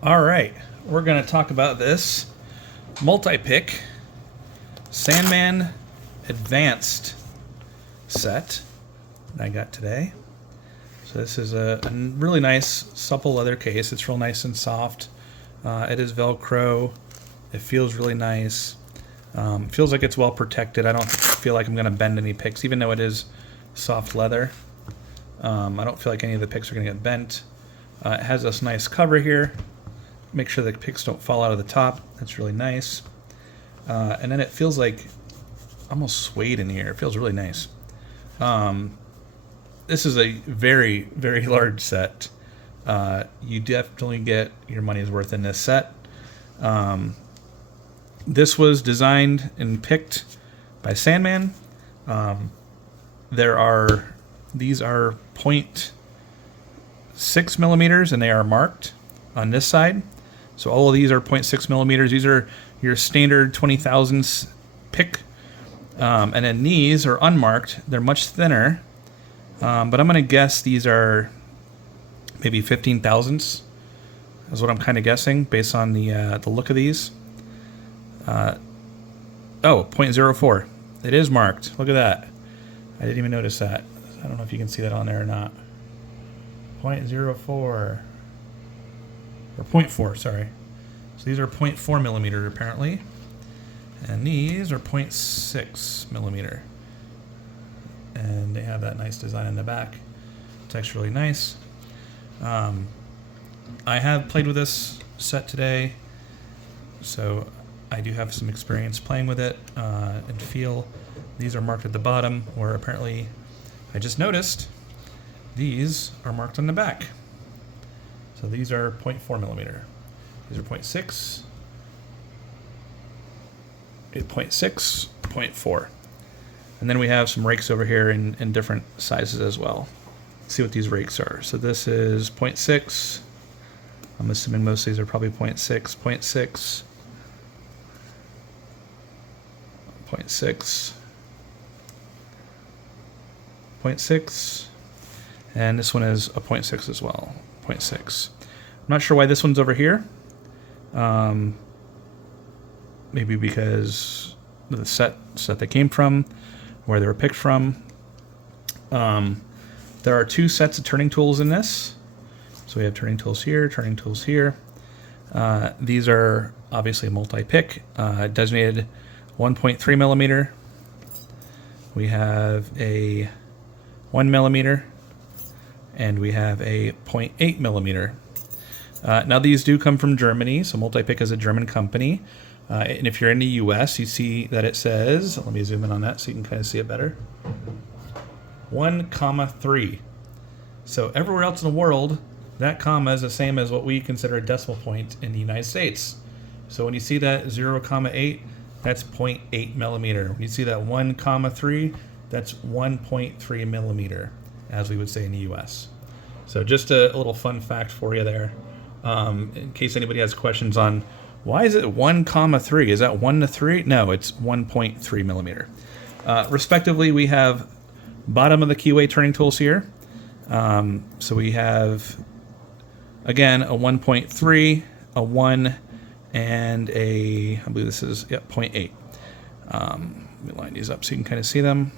All right, we're going to talk about this Multipick Sandman Advanced Set that I got today. So this is a really nice supple leather case. It's real nice and soft. It is Velcro. It feels really nice. Feels like it's well protected. I don't feel like I'm going to bend any picks, even though it is soft leather. I don't feel like any of the picks are going to get bent. It has this nice cover here. Make sure the picks don't fall out of the top. That's really nice. And then it feels like almost suede in here. It feels really nice. This is a very, very large set. You definitely get your money's worth in this set. This was designed and picked by Sandman. These are 0.6 millimeters, and they are marked on this side. So all of these are 0.6 millimeters. These are your standard 20,000s pick. And then these are unmarked. They're much thinner. But I'm going to guess these are maybe 15,000s. Is what I'm kind of guessing based on the look of these. 0.04. It is marked. Look at that. I didn't even notice that. I don't know if you can see that on there or not. 0.04. Or 0.4, sorry. So these are 0.4 millimeter apparently. And these are 0.6 millimeter. And they have that nice design in the back. It's actually really nice. I have played with this set today, so I do have some experience playing with it and feel. These are marked at the bottom, where apparently I just noticed these are marked on the back. So these are 0.4 millimeter. These are 0.6, 8.6, 0.4. And then we have some rakes over here in different sizes as well. Let's see what these rakes are. So this is 0.6. I'm assuming most of these are probably 0.6, 0.6, 0.6, 0.6, and this one is a 0.6 as well, 0.6. I'm not sure why this one's over here. Maybe because of the set they came from, where they were picked from. There are two sets of turning tools in this. So we have turning tools here, turning tools here. These are obviously multi-pick, designated 1.3 millimeter. We have a 1 millimeter, and we have a 0.8 millimeter. Now these do come from Germany, so Multipick is a German company. And if you're in the US, you see that it says, let me zoom in on that so you can kind of see it better, 1,3. So everywhere else in the world, that comma is the same as what we consider a decimal point in the United States. So when you see that 0,8, that's 0.8 millimeter. When you see that 1,3, that's 1.3 millimeter, as we would say in the US. So just a little fun fact for you there. In case anybody has questions on why is it 1,3? Is that 1 to 3? No, it's 1.3 millimeter. Respectively, we have bottom of the keyway turning tools here. So we have, again, a 1.3, a 1, and I believe this is 0.8. Let me line these up so you can kind of see them.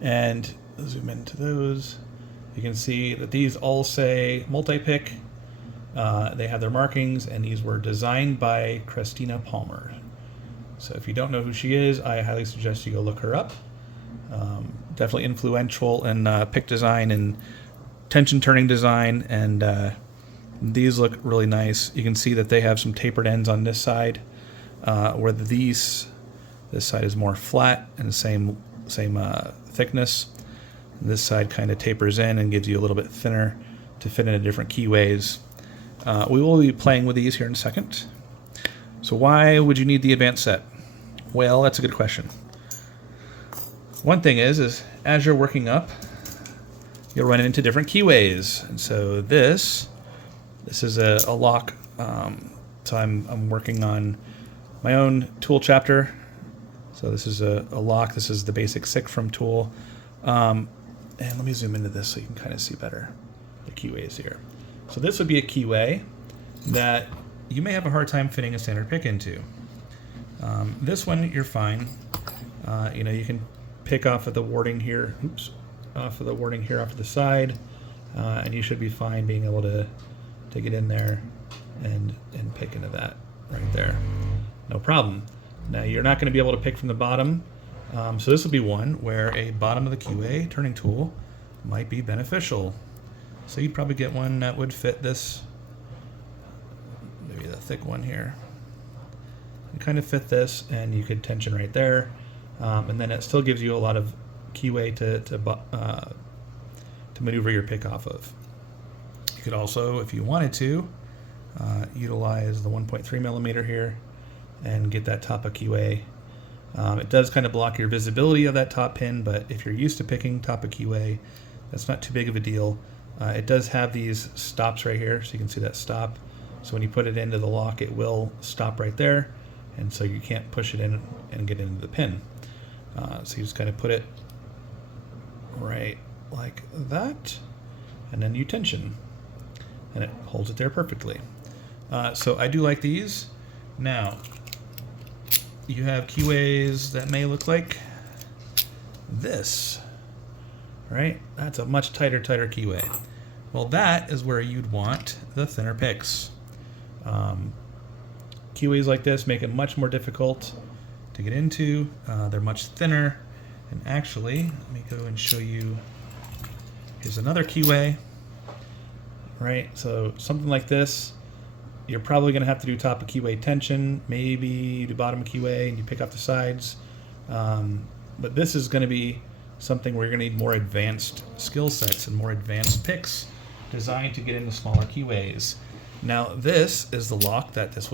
And zoom into those. You can see that these all say Multipick. They have their markings, and these were designed by Christina Palmer. So if you don't know who she is, I highly suggest you go look her up. Definitely influential in pick design and tension turning design, and these look really nice. You can see that they have some tapered ends on this side, where this side is more flat and the same thickness. This side kind of tapers in and gives you a little bit thinner to fit into different keyways. We will be playing with these here in a second. So why would you need the advanced set? Well, that's a good question. One thing is as you're working up, you'll run into different keyways. And so this is a lock. So I'm working on my own tool chapter. So this is a lock. This is the basic sick from tool. And let me zoom into this so you can kind of see better the keyways here. So this would be a keyway that you may have a hard time fitting a standard pick into. This one, you're fine. You know, you can pick off of the warding here, off of the warding here off of the side, and you should be fine being able to get in there and pick into that right there. No problem. Now you're not going to be able to pick from the bottom, so this will be one where a bottom of the keyway turning tool might be beneficial. So you'd probably get one that would fit this, maybe the thick one here. You kind of fit this, and you could tension right there, and then it still gives you a lot of keyway to maneuver your pick off of. You could also, if you wanted to, utilize the 1.3 millimeter here and get that top of keyway. It does kind of block your visibility of that top pin, but if you're used to picking top of keyway, that's not too big of a deal. It does have these stops right here, so you can see that stop. So when you put it into the lock, it will stop right there, and so you can't push it in and get into the pin. So you just kind of put it right like that, and then you tension, and it holds it there perfectly. So I do like these. Now, you have keyways that may look like this, right? That's a much tighter keyway. Well, that is where you'd want the thinner picks. Keyways like this make it much more difficult to get into. They're much thinner, and actually, let me go and show you. Here's another keyway, right? So something like this, you're probably going to have to do top of keyway tension, maybe you do bottom of keyway and you pick up the sides. But this is going to be something where you're going to need more advanced skill sets and more advanced picks designed to get into smaller keyways. Now this is the lock that this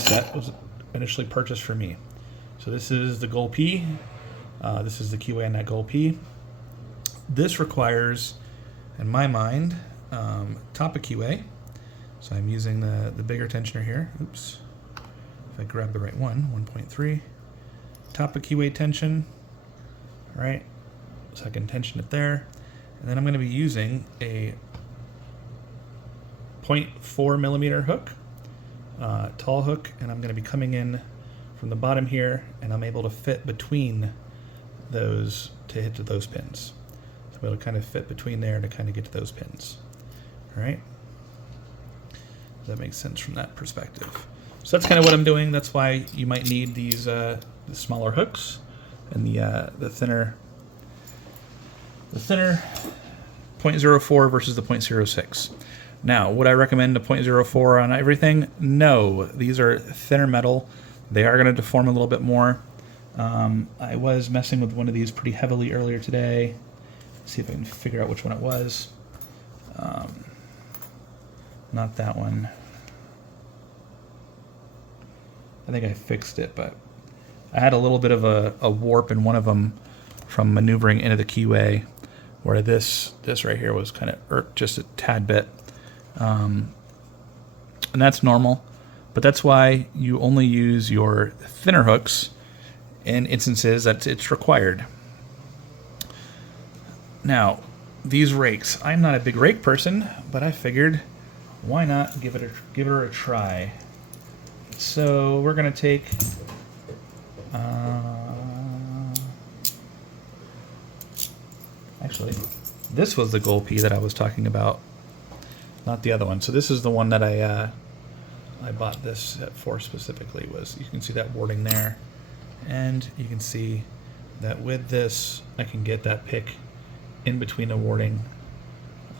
set was initially purchased for me. So this is the gold P. This is the keyway on that gold P. This requires, in my mind, top of keyway. So I'm using the bigger tensioner here. Oops. If I grab the right one, 1.3. Top of keyway tension. All right. So I can tension it there. And then I'm going to be using a 0.4 millimeter hook, tall hook, and I'm going to be coming in from the bottom here, and I'm able to fit between those to hit to those pins. So I'm able to kind of fit between there to kind of get to those pins. All right. That makes sense from that perspective. So that's kind of what I'm doing. That's why you might need these the smaller hooks and the thinner 0.04 versus the 0.06. Now, would I recommend a 0.04 on everything? No. These are thinner metal. They are going to deform a little bit more. I was messing with one of these pretty heavily earlier today. Let's see if I can figure out which one it was. Not that one. I think I fixed it, but I had a little bit of a warp in one of them from maneuvering into the keyway, where this right here was kind of irked just a tad bit. And that's normal, but that's why you only use your thinner hooks in instances that it's required. Now, these rakes, I'm not a big rake person, but I figured, why not give her a try? So we're gonna take actually, this was the gold P that I was talking about, not the other one. So this is the one that I bought this set for specifically. Was, you can see that warding there, and you can see that with this I can get that pick in between the warding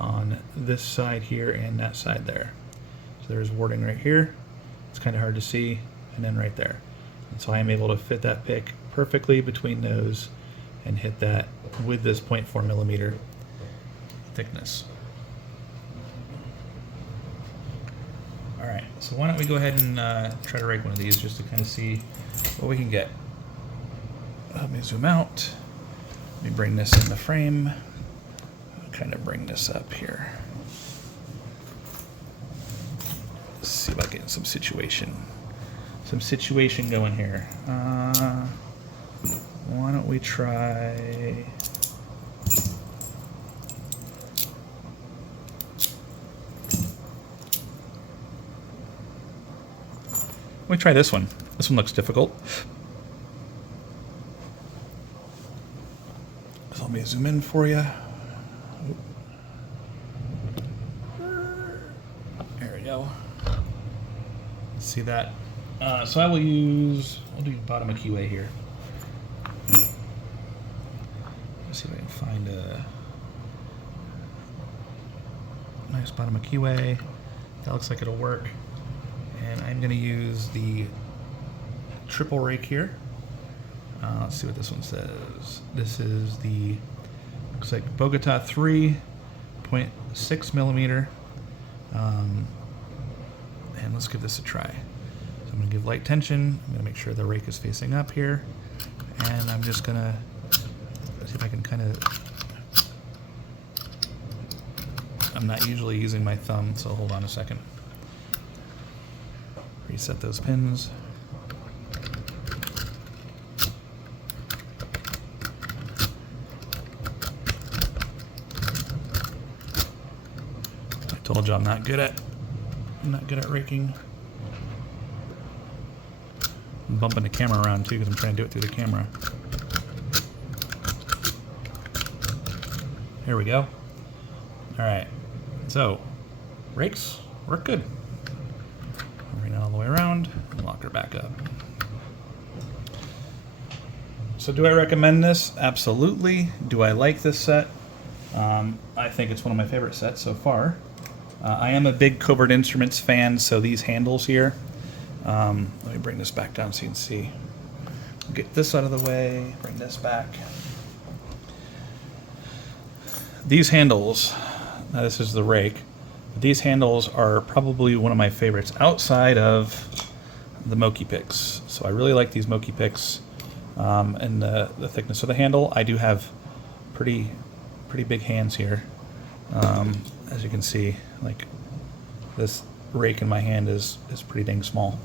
on this side here and that side there. So there's warding right here. It's kind of hard to see, and then right there. And so I am able to fit that pick perfectly between those and hit that with this 0.4 millimeter thickness. All right, so why don't we go ahead and try to rake one of these just to kind of see what we can get. Let me zoom out. Let me bring this in the frame. I'll kind of bring this up here. Let's see about getting some situation going here. Why don't we try? me try this one. This one looks difficult. So let me zoom in for you. There we go. See that? So I will use, I'll do bottom of keyway here. Let's see if I can find a nice bottom of keyway. That looks like it'll work. And I'm going to use the triple rake here. Let's see what this one says. This is the, looks like Bogota 3.6 millimeter. And let's give this a try. So I'm going to give light tension. I'm going to make sure the rake is facing up here. And I'm just going to see if I can kind of, I'm not usually using my thumb, so hold on a second. Reset those pins. I told you I'm not good at raking. I'm bumping the camera around too because I'm trying to do it through the camera. Here we go. All right, so rakes work good. Bring it all the way around and lock her back up. So do I recommend this? Absolutely. Do I like this set? I think it's one of my favorite sets so far. I am a big Covert Instruments fan, so these handles here, let me bring this back down so you can see. Get this out of the way, bring this back. These handles, now this is the rake, these handles are probably one of my favorites outside of the Multipicks. So I really like these Multipicks and the thickness of the handle. I do have pretty big hands here. As you can see, like this rake in my hand is pretty dang small.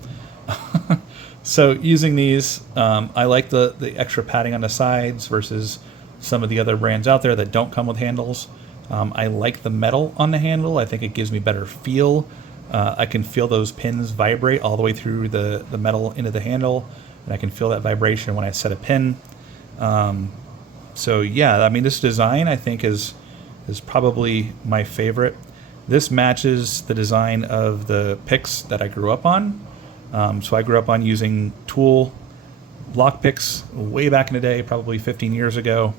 So using these, I like the extra padding on the sides versus some of the other brands out there that don't come with handles. I like the metal on the handle. I think it gives me better feel. I can feel those pins vibrate all the way through the metal into the handle, and I can feel that vibration when I set a pin. So yeah, I mean, this design I think is probably my favorite. This matches the design of the picks that I grew up on. So I grew up on using tool lock picks way back in the day, probably 15 years ago,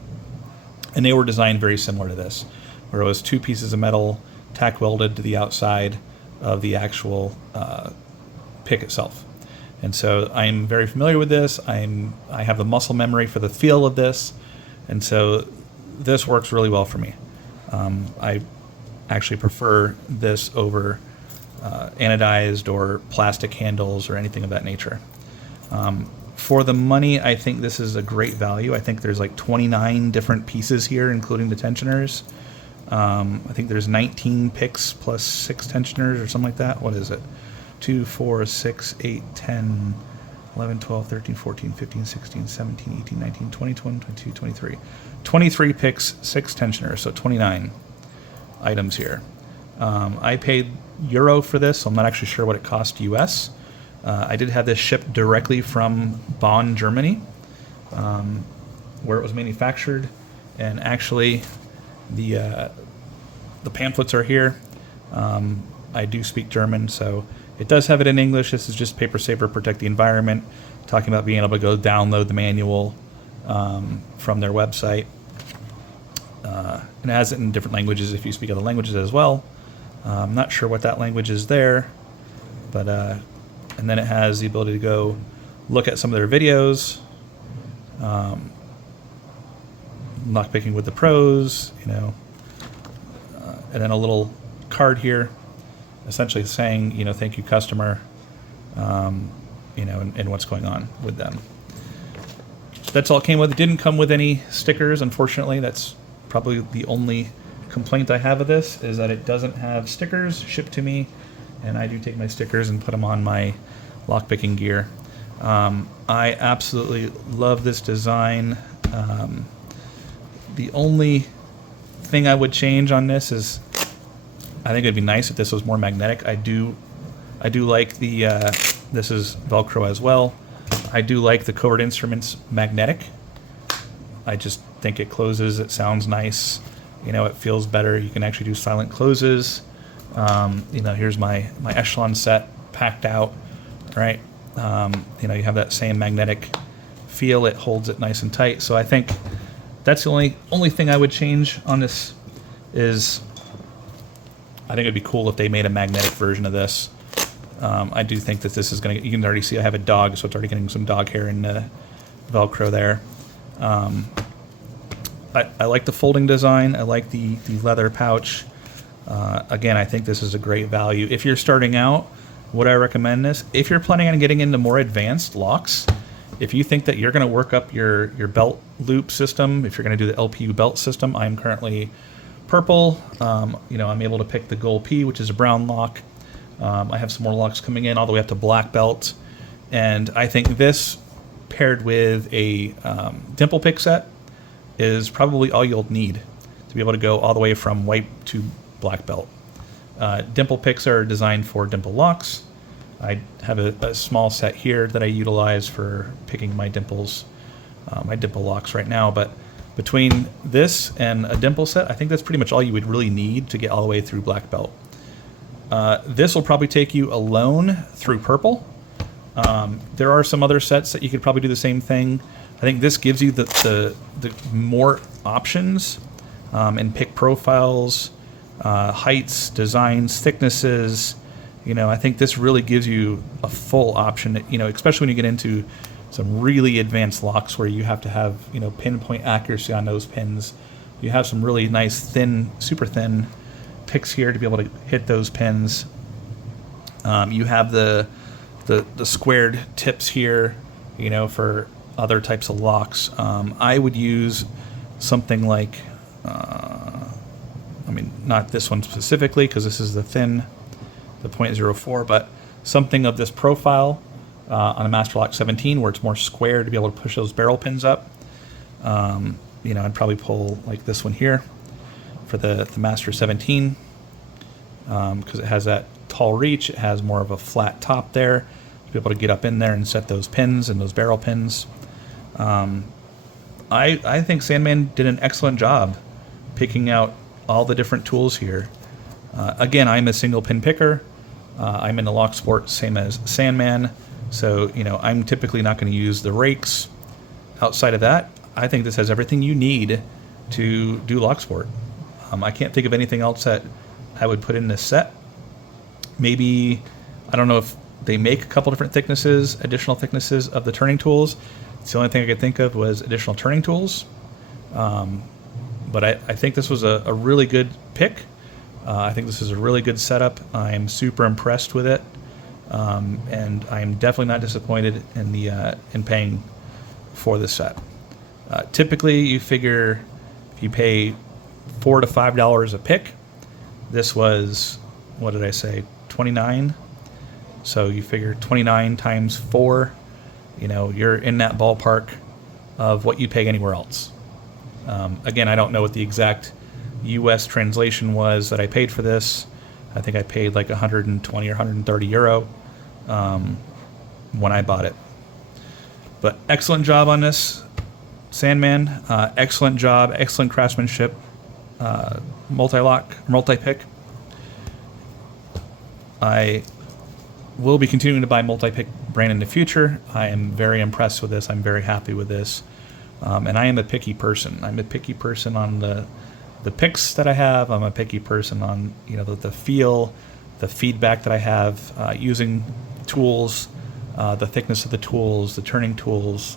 and they were designed very similar to this, where it was two pieces of metal tack welded to the outside of the actual pick itself. And so I'm very familiar with this. I have the muscle memory for the feel of this, and so this works really well for me. I actually prefer this over anodized or plastic handles or anything of that nature. For the money, I think this is a great value. I think there's like 29 different pieces here, including the tensioners. I think there's 19 picks plus 6 tensioners or something like that. What is it? 2, 4, 6, 8, 10, 11, 12, 13, 14, 15, 16, 17, 18, 19, 20, 21, 22, 23. 23 picks, 6 tensioners, so 29 items here. I paid Euro for this, so I'm not actually sure what it cost US. I did have this shipped directly from Bonn, Germany, where it was manufactured, and actually the pamphlets are here. I do speak German, so it does have it in English. This is just Paper Saver Protect the Environment, talking about being able to go download the manual from their website. And it has it in different languages if you speak other languages as well. I'm not sure what that language is there, but and then it has the ability to go look at some of their videos, lockpicking with the pros, and then a little card here, essentially saying, thank you, customer, and what's going on with them. That's all it came with. It didn't come with any stickers, unfortunately. That's probably the only complaint I have of this, is that it doesn't have stickers shipped to me, and I do take my stickers and put them on my lockpicking gear. I absolutely love this design. The only thing I would change on this is I think it'd be nice if this was more magnetic. I do like the This is Velcro as well. I do like the Covert Instruments magnetic. I just think it closes, it sounds nice, you know, it feels better. You can actually do silent closes. You know, here's my Echelon set packed out, right? You know, you have that same magnetic feel, it holds it nice and tight. So I think that's the only thing I would change on this is I think it'd be cool if they made a magnetic version of this. I do think that this is going to, you can already see I have a dog, so it's already getting some dog hair in the Velcro there. I like the folding design. I like the leather pouch. Again, I think this is a great value. If you're starting out, would I recommend this? If you're planning on getting into more advanced locks, if you think that you're going to work up your belt loop system, if you're going to do the LPU belt system, I'm currently purple. You know, I'm able to pick the Gold P, which is a brown lock. I have some more locks coming in all the way up to black belt. And I think this paired with a dimple pick set is probably all you'll need to be able to go all the way from white to black belt. Dimple picks are designed for dimple locks. I have a small set here that I utilize for picking my dimples, my dimple locks right now. But between this and a dimple set, I think that's pretty much all you would really need to get all the way through black belt. This will probably take you alone through purple. There are some other sets that you could probably do the same thing. I think this gives you the more options and pick profiles, heights, designs, thicknesses. You know, I think this really gives you a full option, you know, especially when you get into some really advanced locks where you have to have, you know, pinpoint accuracy on those pins. You have some really nice thin, super thin picks here to be able to hit those pins. You have the squared tips here, you know, for other types of locks. I would use something like, I mean, not this one specifically because this is the thin, the 0.04, but something of this profile on a Master Lock 17 where it's more square to be able to push those barrel pins up. You know, I'd probably pull like this one here for the Master 17 because it has that tall reach. It has more of a flat top there to be able to get up in there and set those pins and those barrel pins. I think Sandman did an excellent job picking out all the different tools here. Again, I'm a single pin picker. I'm in the lock sport, same as Sandman. So, you know, I'm typically not going to use the rakes. Outside of that, I think this has everything you need to do lock sport. I can't think of anything else that I would put in this set. Maybe, I don't know if they make a couple different thicknesses, additional thicknesses of the turning tools. It's the only thing I could think of was additional turning tools. But I think this was a really good pick. I think this is a really good setup. I'm super impressed with it. And I'm definitely not disappointed in in paying for this set. Typically, you figure if you pay $4 to $5 a pick, this was, what did I say, 29? So you figure 29 times 4, you know, you're in that ballpark of what you pay anywhere else. Again, I don't know what the exact US translation was that I paid for this. I think I paid like 120 or 130 euro when I bought it. But excellent job on this, Sandman. Excellent job, excellent craftsmanship. Multi-pick. I will be continuing to buy multi-pick brand in the future. I am very impressed with this. I'm very happy with this. And I am a picky person. I'm a picky person on the picks that I have. I'm a picky person on, you know, the feel, the feedback that I have using tools, the thickness of the tools, the turning tools,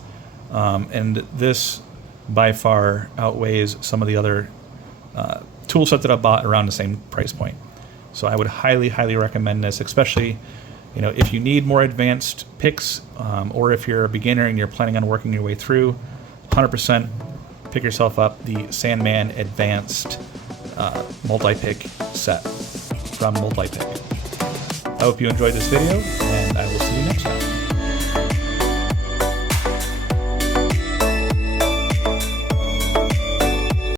and this by far outweighs some of the other tool sets that I've bought around the same price point. So I would highly, highly recommend this, especially, you know, if you need more advanced picks, or if you're a beginner and you're planning on working your way through. 100% pick yourself up the Sandman Advanced multi-pick set from Multipick. I hope you enjoyed this video, and I will see you next time.